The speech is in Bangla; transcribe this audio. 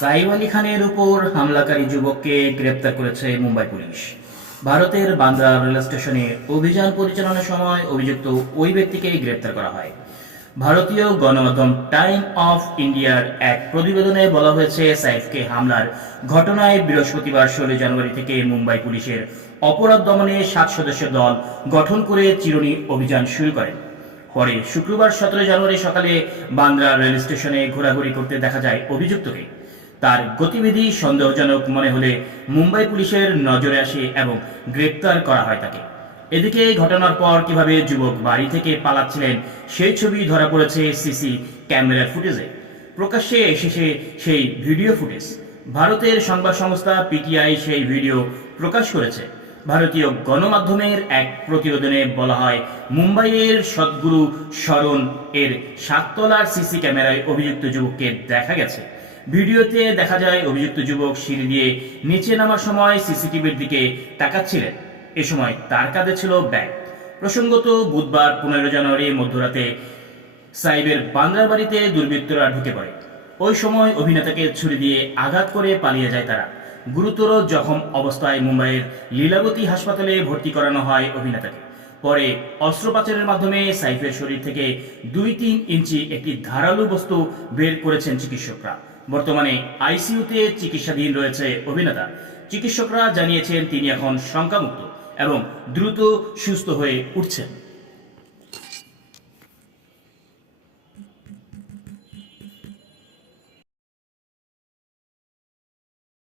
সাইফ আলী খানের উপর হামলাকারী যুবককে গ্রেপ্তার করেছে মুম্বাই পুলিশ। ভারতের বান্দ্রা রেল স্টেশনে অভিযান পরিচালনার সময় অভিযুক্ত ওই ব্যক্তিকে গ্রেপ্তার করা হয়। ভারতীয় গণমাধ্যম টাইম অফ ইন্ডিয়ার এক প্রতিবেদনে বলা হয়েছে, সাইফকে হামলার ঘটনায় বৃহস্পতিবার ষোলো জানুয়ারি থেকে মুম্বাই পুলিশের অপরাধ দমনে সাত সদস্য দল গঠন করে চিরুনি অভিযান শুরু করেন। পরে শুক্রবার সতেরো জানুয়ারি সকালে বান্দ্রা রেল স্টেশনে ঘোরাঘুরি করতে দেখা যায় অভিযুক্তকে। তার গতিবিধি সন্দেহজনক মনে হলে মুম্বাই পুলিশের নজরে আসে এবং গ্রেপ্তার করা হয় তাকে। এদিকে ঘটনার পর কীভাবে যুবক বাড়ি থেকে পালাচ্ছিলেন, সেই ছবি ধরা পড়েছে সিসি ক্যামেরার ফুটেজে। প্রকাশ্যে এসেছে সেই ভিডিও ফুটেজ। ভারতের সংবাদ সংস্থা পিটিআই সেই ভিডিও প্রকাশ করেছে। ভারতীয় গণমাধ্যমের এক প্রতিবেদনে বলা হয়, মুম্বাইয়ের সদ্গুরু শরণ এর সাততলার সিসি ক্যামেরায় অভিযুক্ত যুবককে দেখা গেছে। ভিডিওতে দেখা যায় অভিযুক্ত যুবক সিঁড়ি দিয়ে নিচে নামার সময় সিসিটিভির দিকে তাকাচ্ছিলেন। এ সময় তার কাঁধে ছিল ব্যাগ। প্রসঙ্গত বুধবার পনেরো জানুয়ারি মধ্যরাতে সাইবের বাংলার বাড়িতে দুর্বৃত্তরা ঢুকে পড়ে। ওই সময় অভিনেতাকে ছুরি দিয়ে আঘাত করে পালিয়ে যায় তারা। গুরুতর জখম অবস্থায় মুম্বাইয়ের লীলাবতী হাসপাতালে ভর্তি করানো হয় অভিনেতাকে। পরে অস্ত্রোপচারের মাধ্যমে সাইফের শরীর থেকে দুই তিন ইঞ্চি একটি ধারালো বস্তু বের করেছেন চিকিৎসকরা। বর্তমানে আইসিইউতে চিকিৎসাধীন রয়েছে অভিনেতা। চিকিৎসকরা জানিয়েছেন, তিনি এখন শঙ্কামুক্ত এবং দ্রুত সুস্থ হয়ে উঠছেন।